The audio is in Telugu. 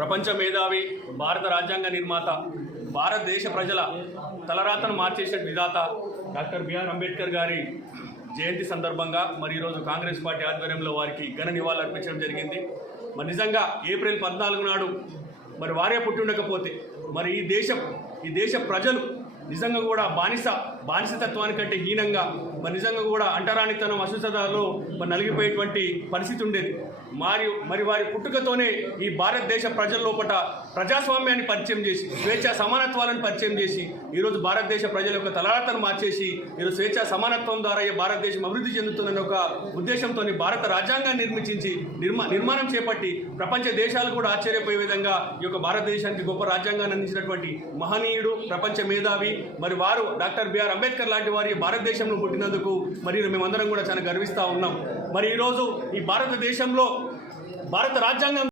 ప్రపంచ మేధావి, భారత రాజ్యాంగ నిర్మాత, భారతదేశ ప్రజల తలరాతను మార్చేసే విధాత డాక్టర్ బిఆర్ అంబేద్కర్ గారి జయంతి సందర్భంగా మరి ఈరోజు కాంగ్రెస్ పార్టీ ఆధ్వర్యంలో వారికి ఘన నివాళులు అర్పించడం జరిగింది. మరి నిజంగా ఏప్రిల్ 14 నాడు మరి వారే పుట్టి ఉండకపోతే మరి ఈ దేశ ప్రజలు నిజంగా కూడా బానిసతత్వానికంటే హీనంగా మరి నిజంగా కూడా అంటరానితనం అశుద్ధతలో మరి నలిగిపోయేటువంటి పరిస్థితి ఉండేది. మరి వారి పుట్టుకతోనే ఈ భారతదేశ ప్రజల లోపల ప్రజాస్వామ్యాన్ని పరిచయం చేసి స్వేచ్ఛా సమానత్వాలను పరిచయం చేసి ఈరోజు భారతదేశ ప్రజల యొక్క తలరాతను మార్చేసి ఈరోజు స్వేచ్ఛా సమానత్వం ద్వారా భారతదేశం అభివృద్ధి చెందుతున్న ఒక ఉద్దేశంతో భారత రాజ్యాంగాన్ని నిర్మాణం చేపట్టి ప్రపంచ దేశాలు కూడా ఆశ్చర్యపోయే విధంగా ఈ యొక్క భారతదేశానికి గొప్ప రాజ్యాంగాన్ని అందించినటువంటి మహనీయుడు, ప్రపంచ మేధావి మరి వారు డాక్టర్ బిఆర్ అంబేద్కర్ లాంటి వారి భారతదేశంలో పుట్టినందుకు మరి మేమందరం కూడా చాలా గర్విస్తూ ఉన్నాం. మరి ఈరోజు ఈ భారతదేశంలో భారత రాజ్యాంగం